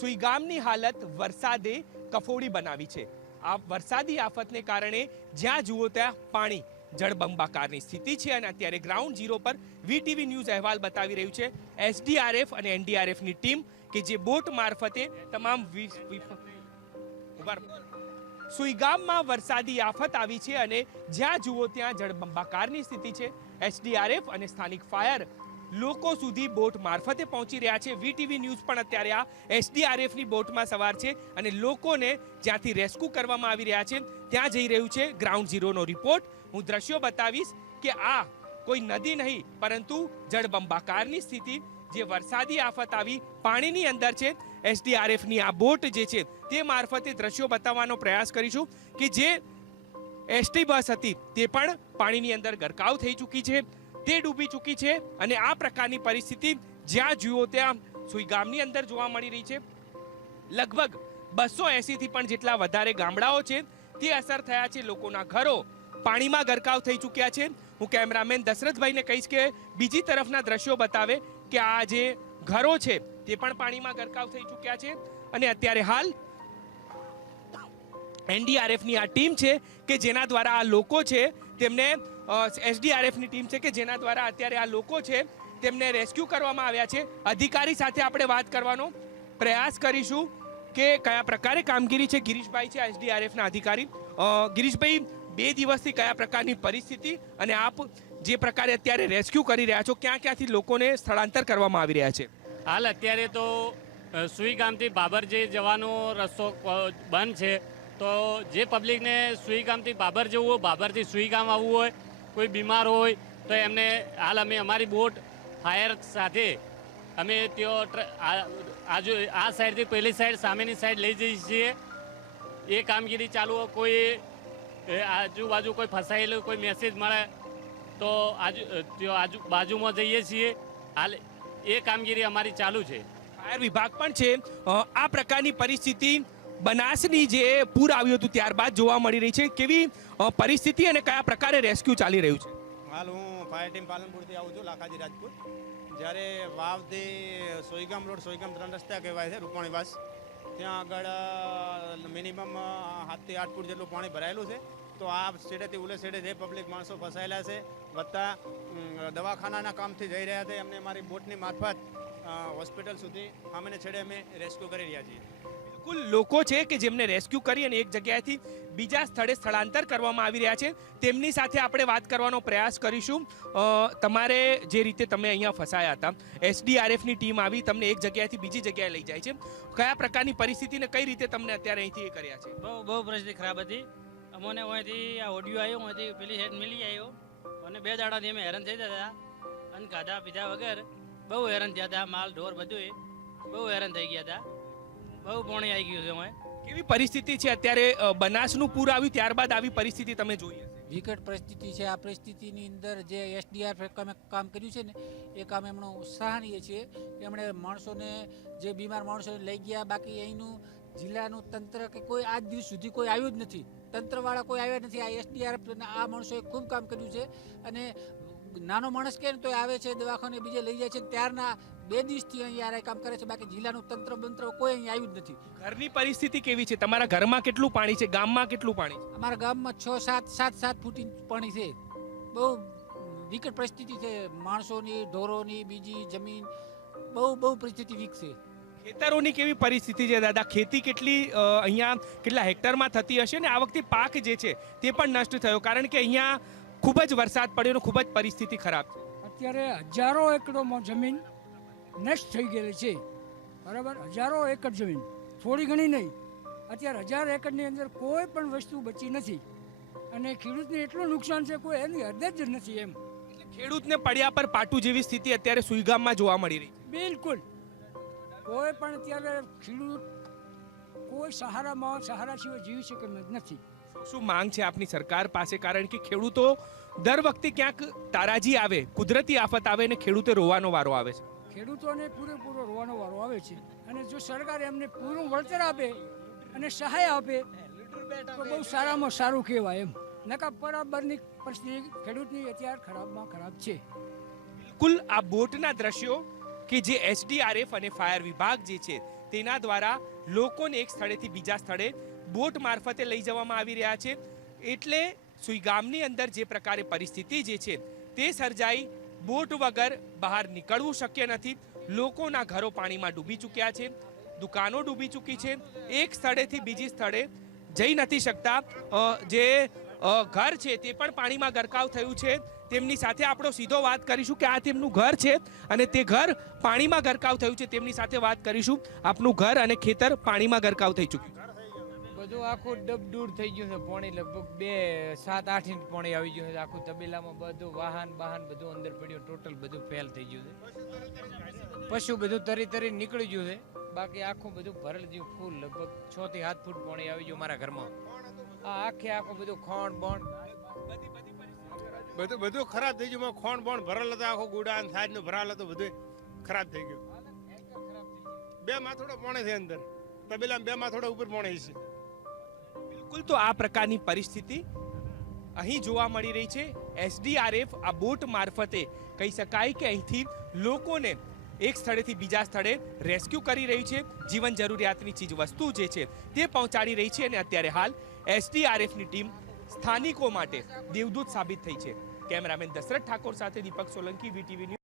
સુઈગામની હાલત વરસાદે કફોડી બનાવી છે। આ વરસાદી આફતને કારણે જ્યાં જુઓ ત્યાં પાણી જળબંબાકારની સ્થિતિ છે અને અત્યારે ગ્રાઉન્ડ ઝીરો પર વીટીવી ન્યૂઝ અહેવાલ બતાવી રહ્યું છે એસડીઆરએફ અને એનડીઆરએફની ટીમ કે જે બોટ મારફતે તમામ સુઈગામમાં વરસાદી આફત આવી છે અને જ્યાં જુઓ ત્યાં જળબંબાકારની સ્થિતિ છે। એસડીઆરએફ અને સ્થાનિક ફાયર લોકો સુધી બોટ મારફતે પહોંચી રહ્યા છે। વીટીવી ન્યૂઝ પણ અત્યારે આ એસડીઆરએફની બોટમાં સવાર છે અને લોકોને જ્યાંથી રેસ્ક્યુ કરવામાં આવી રહ્યા છે ત્યાં જઈ રહ્યું છે ગ્રાઉન્ડ ઝીરોનો રિપોર્ટ। હું દ્રશ્યો બતાવીશ કે આ કોઈ નદી નહીં પરંતુ જળબંબાકારની સ્થિતિ જે વરસાદી આફત આવી પાણીની અંદર છે। એસડીઆરએફની આ બોટ જે છે તે મારફતે દ્રશ્યો બતાવવાનો પ્રયાસ કરીશું કે જે એસટી બસ હતી તે પણ પાણીની અંદર ગરકાવ થઈ ચૂકી છે, તે ડૂબી ચૂકી છે અને આ પ્રકારની પરિસ્થિતિ જ્યાં જુઓ ત્યાં સુઈગામની અંદર જોવા મળી રહી છે। લગભગ 280 થી પણ જેટલા વધારે ગામડાઓ છે તે અસર થયા છે, લોકોના ઘરો પાણીમાં ગરકાવ થઈ ચૂક્યા છે। હું કેમેરામેન દશરથભાઈને કહીશ કે બીજી તરફના દ્રશ્યો બતાવે કે આ જે ઘરો છે તે પણ પાણીમાં ગરકાવ થઈ ચૂક્યા છે અને અત્યારે હાલ એનડીઆરએફની આ ટીમ છે કે જેના દ્વારા આ લોકો છે તેમને એસડીઆરએફની ટીમ છે કે જેના દ્વારા અત્યારે આ લોકો છે તેમને રેસ્ક્યુ કરવામાં આવ્યા છે। અધિકારી સાથે આપણે વાત કરવાનો પ્રયાસ કરીશું કે કયા પ્રકારે કામગીરી છે। ગિરીશભાઈ છે એસડીઆરએફના અધિકારી। ગિરીશભાઈ, 2 દિવસથી કયા પ્રકારની પરિસ્થિતિ અને આપ જે પ્રકારે અત્યારે રેસ્ક્યુ કરી રહ્યા છો ક્યાં ક્યાંથી લોકોને સ્થળાંતર કરવામાં આવી રહ્યા છે? હાલ અત્યારે તો સુઈગામથી બાબર જે જવાનો રસ્તો બંધ છે, તો જે પબ્લિકને સુઈગામથી બાબર જવું હોય, બાબરથી સુઈગામ આવવું હોય, કોઈ બીમાર હોય તો એમને હાલ અમે અમારી બોટ ફાયર સાથે અમે આ સાઈડથી પહેલી સાઈડ સામેની સાઈડ લઈ જઈએ છીએ। એ કામગીરી ચાલુ હોય, કોઈ આજુબાજુ કોઈ ફસાયેલું કોઈ મેસેજ મળે તો બાજુમાં જઈએ છીએ। હાલ એ કામગીરી અમારી ચાલુ છે। ફાયર વિભાગ પણ છે। આ પ્રકારની પરિસ્થિતિ બનાસની જે પૂર આવ્યું હતું ત્યારબાદ જોવા મળી રહી છે, કેવી પરિસ્થિતિ અને કયા પ્રકારે રેસ્ક્યુ ચાલી રહ્યું છે? હાલ હું ફાયર ટીમ પાલનપુરથી આવું છું, લાખાજી રાજપૂત। જ્યારે વાવથી સોઈગામ રોડ, સોઈગામ 3 રસ્તા કહેવાય છે, રૂપાણી વાસ, ત્યાં આગળ મિનિમમ 7 થી 8 ફૂટ જેટલું પાણી ભરાયેલું છે। તો આ છેડેથી ઉલે છેડે જે પબ્લિક માણસો ફસાયેલા છે બધા દવાખાનાના કામથી જઈ રહ્યા છે, એમને અમારી બોટની મારફત હોસ્પિટલ સુધી સામેને છેડે અમે રેસ્ક્યુ કરી રહ્યા છીએ। બિલકુલ, લોકો છે કે જેમને રેસ્ક્યુ કરી અને એક જગ્યાએથી બીજા સ્થળે સ્થળાંતર કરવામાં આવી રહ્યા છે તેમની સાથે આપણે વાત કરવાનો પ્રયાસ કરીશું। તમારે જે રીતે તમે અહીંયા ફસાયા હતા, એસડીઆરએફની ટીમ આવી તમને એક જગ્યાએથી બીજી જગ્યાએ લઈ જાય છે, કયા પ્રકારની પરિસ્થિતિ ને કઈ રીતે તમને અત્યારે અહીંથી એ કર્યા છે? બહુ પરિસ્થિતિ ખરાબ હતી। અમને અહીંથી આ ઓડિયો આવ્યો, અહીંથી પેલી હેડ મિલી આવ્યો અને 2 દાડાથી અમે હેરાન થઈ જતા અને ખાધા પીધા વગર બહુ હેરાન થયા હતા। માલ ઢોર બધું બહુ હેરાન થઈ ગયા હતા, બહુ પાણી આવી ગયું છે। અમે કેવી પરિસ્થિતિ છે અત્યારે? બનાસનું પૂર આવ્યું ત્યારબાદ આવી પરિસ્થિતિ તમે જોઈ હશે? વિકટ પરિસ્થિતિ છે। આ પરિસ્થિતિની અંદર જે એસડીઆરએફ કામ કર્યું છે ને એ કામ એમનું સરાહનીય છે। એમણે માણસોને, જે બીમાર માણસોને લઈ ગયા, બાકી અહીંનું જિલ્લાનું તંત્ર કે કોઈ આજ દિવસ સુધી કોઈ આવ્યું જ નથી, તંત્રવાળા કોઈ આવ્યા નથી। આ એસડીઆરએફ આ માણસોએ ખૂબ કામ કર્યું છે અને નાનો માણસ કે તો આવે છે દવાખાને બીજે લઈ જાય છે, ત્યારના 2 દિવસથી અહીંયા કામ કરે છે, બાકી જિલ્લાનું તંત્ર કોઈ અહીં આવ્યું જ નથી। ઘરની પરિસ્થિતિ કેવી છે? તમારા ઘરમાં કેટલું પાણી છે? ગામમાં કેટલું પાણી છે? અમારા ગામમાં 6-7 ફૂટ પાણી છે। બહુ વિકટ પરિસ્થિતિ છે, માણસોની, ઢોરોની, બીજી જમીન બહુ પરિસ્થિતિ વીક છે। ખેતરોની કેવી પરિસ્થિતિ છે દાદા? ખેતી કેટલી અહીંયા કેટલા હેક્ટરમાં થતી હશે ને આ વખતે પાક જે છે તે પણ નષ્ટ થયો કારણ કે અહીંયા ખૂબ જ વરસાદ પડ્યો, ખૂબ જ પરિસ્થિતિ ખરાબ છે। અત્યારે હજારો એકડો જમીન નષ્ટ થઈ ગયેલી છે, બરાબર? હજારો એકર જમીન, થોડી ઘણી નહીં, અત્યારે 1000 એકરની અંદર કોઈ પણ વસ્તુ બચી નથી અને ખેડૂતને એટલું નુકસાન છે કોઈ એની હદ જ નથી એમ। ખેડૂતને પડ્યા પર પાટું જેવી સ્થિતિ અત્યારે સુઈગામમાં જોવા મળી રહી છે। બિલકુલ કોઈ પણ અત્યારે ખેડૂત કોઈ સહારા સિવાય જીવી શકે નથી। શું માંગ છે આપની સરકાર પાસે? કારણ કે ખેડૂતો દર વખતે ક્યાંક તારાજી આવે, કુદરતી આફત આવે ને ખેડૂતે રોવાનો વારો આવે છે। ખેડૂતોને પૂરેપૂરો રોવાનો વારો આવે છે અને જો સરકાર એમને પૂરું વળતર આપે અને સહાય આપે તો બહુ સારામાં સારું કહેવાય એમ। નકા બરાબરની પરિસ્થિતિ ખેડૂતની અત્યારે ખરાબમાં ખરાબ છે। બિલકુલ, આ બોટના દ્રશ્યો કે જે એસડીઆરએફ અને ફાયર વિભાગ જે છે તેના દ્વારા લોકોને એક સ્થળેથી બીજા સ્થળે બોટ મારફતે લઈ જવામાં આવી રહ્યા છે. એટલે સુઈગામની અંદર જે પ્રકારે પરિસ્થિતિ જે છે તે સર્જાઈ, બોટ વગર બહાર નીકળવું શક્ય નથી. લોકોના ઘરો પાણીમાં ડૂબી ચૂક્યા છે, દુકાનો ડૂબી ચૂકી છે, એક સ્થળેથી બીજી સ્થળે જઈ નથી શકતા. જે ઘર છે તે પણ પાણીમાં ગરકાવ થયું છે. તેમની સાથે આપણો સીધો વાત કરીશું કે આ તેમનું ઘર છે અને તે ઘર પાણીમાં ગરકાવ થયું છે. તેમની સાથે વાત કરીશું. આપનું ઘર અને ખેતર પાણીમાં ગરકાવ થઈ ચૂક્યું? બધું આખું ડૂર થઈ ગયું છે. પાણી લગભગ 7-8 ઇંચ પાણી આવી ગયું છે. આખું તબેલામાં બધું વાહન બધું અંદર પડ્યું, ટોટલ બધું ફેલ થઈ ગયું છે. પશુ બધું તરી નીકળી ગયું છે. બાકી આખું બધું ભરેલ ગયું ફૂલ. લગભગ 6 થી 7 ફૂટ પાણી આવી ગયું મારા ઘરમાં. આખું બધું ખોણ બોણ બધું ખરાબ થઈ ગયું. ખોણ બોણ ભરેલ હતા, આખો ગુડા અને સાઈડનું ભરાલ હતું, બધું ખરાબ થઈ ગયું. 2 માથોડા પાણી છે અંદર તબેલા, 2 માથોડા ઉપર પાણી છે. બિલકુલ, તો આ પ્રકારની પરિસ્થિતિ અહીં જોવા મળી રહી છે. એસડીઆરએફ આ બોટ મારફતે કહી શકાય કે અહીંથી લોકોને એક સ્થળેથી બીજા સ્થળે રેસ્ક્યુ કરી રહી છે. જીવન જરૂરિયાતની ચીજ વસ્તુ જે છે તે પહોંચાડી રહી છે અને અત્યારે હાલ એસડીઆરએફની ટીમ સ્થાનિકો માટે દેવદૂત સાબિત થઈ છે. કેમેરામેન દશરથ ઠાકોર સાથે દીપક સોલંકી, વીટીવી ન્યૂઝ.